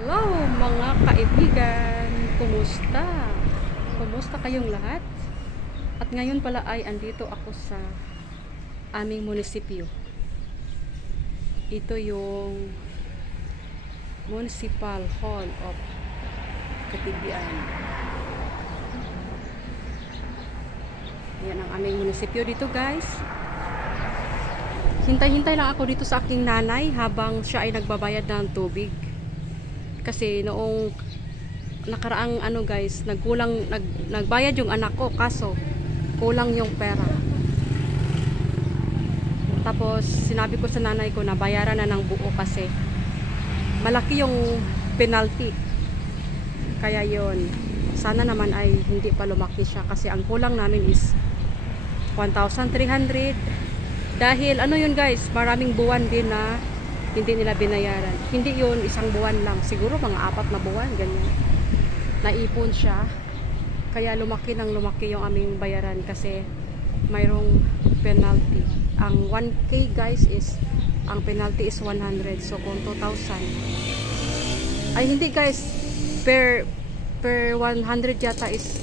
Hello mga kaibigan, kumusta? Kumusta kayong lahat? At ngayon pala ay andito ako sa aming munisipyo. Ito yung Municipal Hall of Katigbian. Yan ang aming munisipyo dito, guys. Hintay-hintay lang ako dito sa aking nanay habang siya ay nagbabayad ng tubig. Kasi noong nakaraang guys, nagbayad yung anak ko kaso kulang yung pera. Tapos sinabi ko sa nanay ko na bayaran na ng buo kasi malaki yung penalty. Kaya yon, sana naman ay hindi pa lumaki siya kasi ang kulang namin is 1,300 dahil yun guys, maraming buwan din na hindi nila binayaran. Hindi yun isang buwan lang, siguro mga 4 na buwan ganyan. Naipon siya kaya lumaki yung aming bayaran kasi mayroong penalty. Ang 1K guys is, ang penalty is 100. So kung 2,000 ay hindi guys, per 100 yata is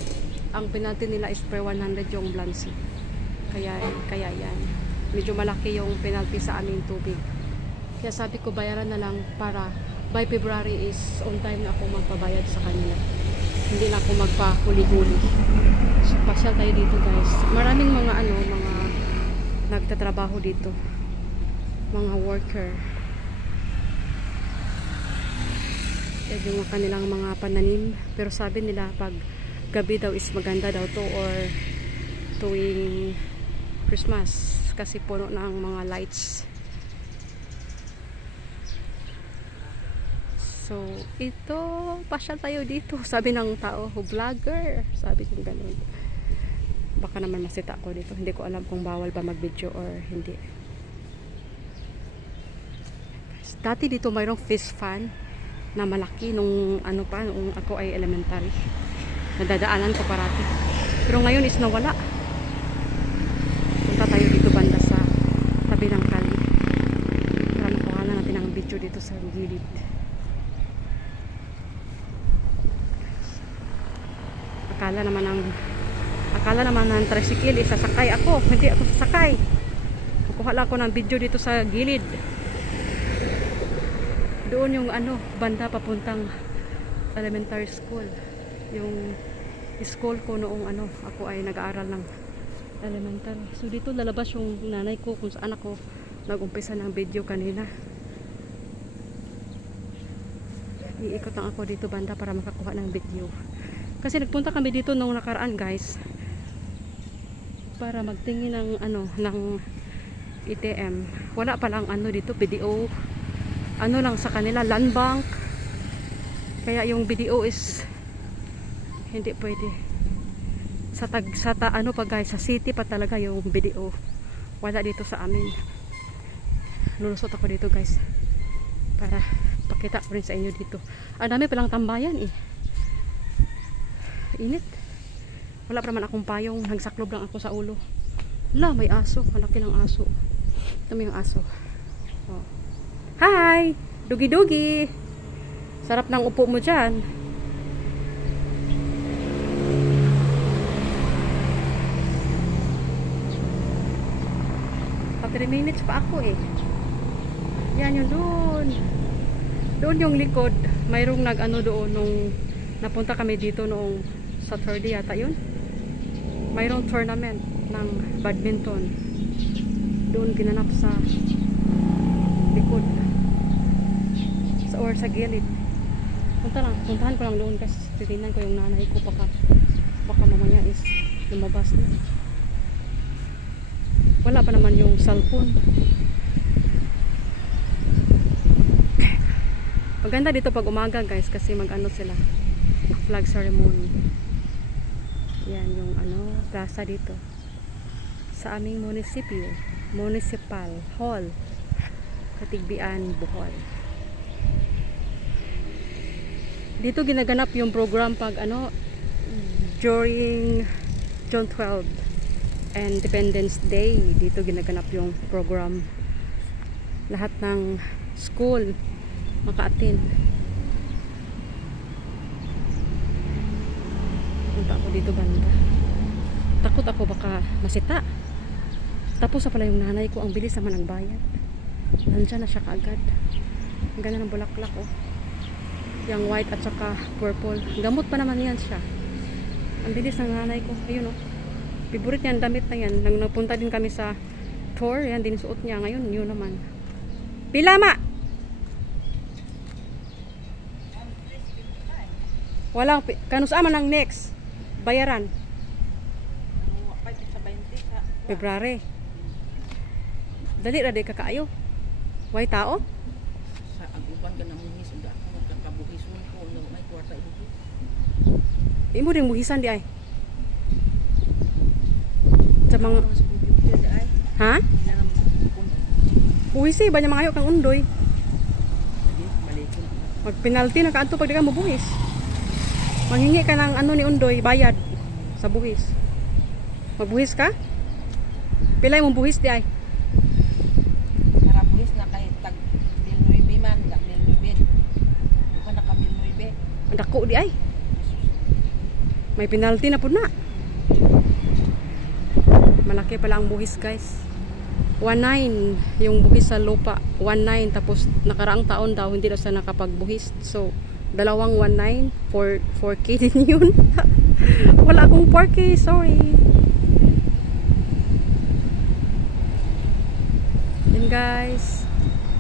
ang penalty nila is per 100 yung blancy. Kaya yan, medyo malaki yung penalty sa aming tubig. Kaya sabi ko bayaran na lang para by February is on time na ako magpabayad sa kanila. Hindi na ako magpahuli-huli. So pasyal tayo dito guys. Maraming mga mga nagtatrabaho dito. Mga worker. Yan yung kanilang mga pananim. Pero sabi nila pag gabi daw is maganda daw to, or tuwing Christmas kasi puno na ang mga lights. So, ito, pasyal tayo dito. Sabi ng tao, vlogger. Sabi kong ganun. Baka naman masita ako dito. Hindi ko alam kung bawal ba mag-video or hindi. Dati dito mayroong fish fan na malaki nung nung ako ay elementary. Nadadaanan ko parati. Pero ngayon is nawala. Punta tayo dito banda sa tabi ng kali. Para makuha na natin ang video dito sa gilid. Akala naman ng tricycle sasakay ako. Hindi ako sasakay. Kukuha lang ako ng video dito sa gilid. Doon yung banda papuntang elementary school. Yung school ko noong ako ay nag-aaral ng elementary. So dito lalabas yung nanay ko kung saan ako nag-umpisa ng video kanina. Iikot lang ako dito banda para makakuha ng video. Kasi nagpunta kami dito nung nakaraan guys para magtingin ng ATM. Wala pa lang dito BDO. Lang sa kanila, land bank. Kaya yung BDO is hindi pwede. Sa pa guys, sa city pa talaga yung BDO. Wala dito sa amin. Lulusot ako dito guys para pakita ko rin sa inyo dito. Ang dami palang tambayan init. Wala pa naman akong payong, nagsaklob lang ako sa ulo. May aso, malaki ng aso. Ito yung aso. Oh. Hi! Dugi-dugi! Sarap ng upo mo dyan. Pa 3 minutes pa ako Yan yung doon. Doon yung likod. Mayroong doon nung napunta kami dito noong Saturday yata yun. Mayroong tournament ng badminton. Doon ginanap sa likod. Or sa gilid. Puntahan ko lang doon kasi titingnan ko yung nanay ko baka mamaya is lumabas na. Wala pa naman yung cellphone. Maganda dito pag umaga guys kasi sila flag ceremony. Yan yung plaza dito sa aming munisipyo, Municipal Hall Katigbian, Bohol. Dito ginaganap yung program pag during June 12 and Independence Day. Dito ginaganap yung program. Lahat ng school maka-attend. dito banda. Takot ako baka masita. Tapos sa pala yung nanay ko, ang bilis naman nagbayad. Nandiyan na siya kaagad. Ang ganda ng bulaklak oh. Yung white at saka purple. Gamot pa naman yan siya. Ang bilis ng nanay ko. Ayun oh. Favorite niya ang damit na yan. Nang napunta din kami sa tour, yan din suot niya. Ngayon, yun naman. Pilama! Walang, kanus aman ang next. Bayaran. February. Dali ra day kakaayo. Way tao? Sa aguban ka na muhis ug ako magkakabuhison ko no may kwarta ibuhi. Imo ring buhisan di ay. Sa mga ha? Buhisi ba niya mangayo kang undoy? Magpenalty na kaadto pag di ka mabuhis. Manghingi ka ng ano ni undoy, bayad sa buhis. Magbuhis ka? Pilay mong buhis di ay. Para buhis na kay tag 1,900 man, 1,900. Bukan na ka 1,900. Ang dako di ay. May penalty na pud na. Malaki pala ang buhis guys. 19 yung buhis sa lupa. 19 tapos nakaraang taon daw hindi daw sa nakapagbuhis. So dalawang 19 4K din yun. Wala akong 4K, sorry. Yan guys.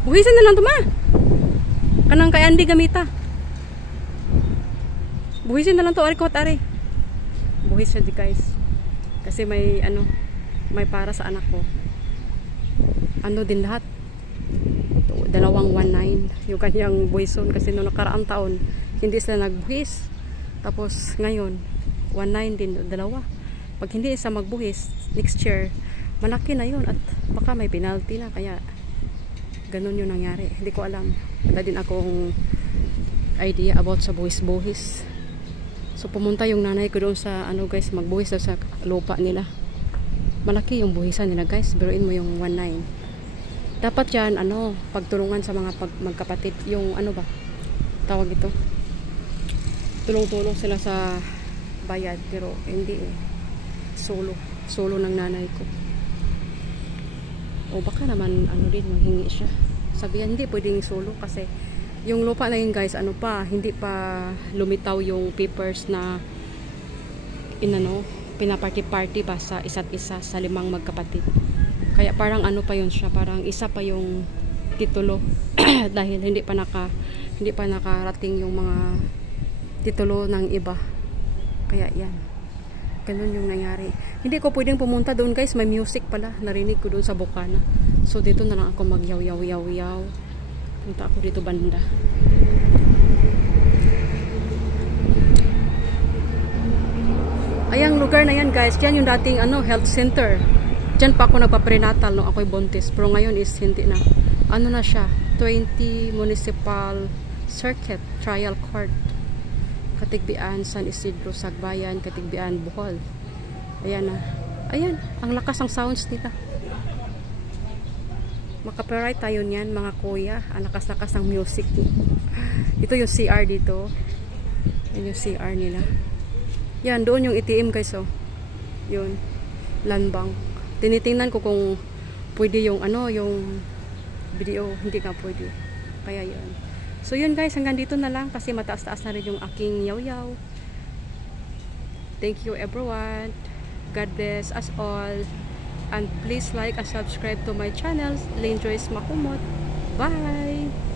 Buhisan na lang ito ma. Kanang kay Andy gamita. Buhisin na lang ito. Ari ko at ari. Buhis siya di guys. Kasi may ano, may para sa anak ko. Ano din lahat. Dalawang 19 yung kanyang buhison kasi noong nakaraang taon hindi sila nagbuhis tapos ngayon 19 din dalawa. Pag hindi isa magbuhis next year malaki na yun at baka may penalty na kaya ganun yung nangyari. Hindi ko alam. Wala din akong idea about sa buhis-buhis. So pumunta yung nanay ko doon sa ano guys magbuhis sa lupa nila. Malaki yung buhisan nila guys. Biruin mo yung 19. Dapat yan, ano, pagtulungan sa mga magkapatid. Yung, ano ba, tawag ito. Tulong-tulong sila sa bayad. Pero, hindi eh. Solo. Solo ng nanay ko. O baka naman, ano din, manghingi siya. Sabihan, hindi pwedeng solo kasi yung lupa na yun guys, ano pa, hindi pa lumitaw yung papers na inano, pinaparty-party ba sa isa't isa sa 5 magkapatid. Kaya parang ano pa yun siya, parang isa pa yung titulo dahil hindi pa nakarating yung mga titulo ng iba. Kaya yan. Ganun yung nangyari. Hindi ko pwedeng pumunta doon guys, may music pala. Narinig ko doon sa Bukana. So dito na lang ako magyaw-yaw-yaw-yaw. Punta ako dito banda. Ayang lugar na yan guys, yan yung dating ano, health center. Diyan pa ako nagpa-prenatal nung ako'y buntis. Pero ngayon is hindi na. Ano na siya? 20 Municipal Circuit Trial Court. Katigbian, San Isidro, Sagbayan, Katigbian, Bohol. Ayan na. Ayan. Ang lakas ng sounds nila. Makaparay tayo niyan mga kuya. Ang lakas-lakas ng music. Ito yung CR dito. Yan yung CR nila. Yan. Doon yung ATM guys oh. Yun. Land Bank. Tinitingnan ko kung pwede yung ano, yung video, hindi nga pwede. Kaya yun. So yun guys, hanggang dito na lang kasi mataas-taas na rin yung aking yaw-yaw. Thank you everyone. God bless us all. And please like and subscribe to my channel, Lane Joyce Makumot. Bye!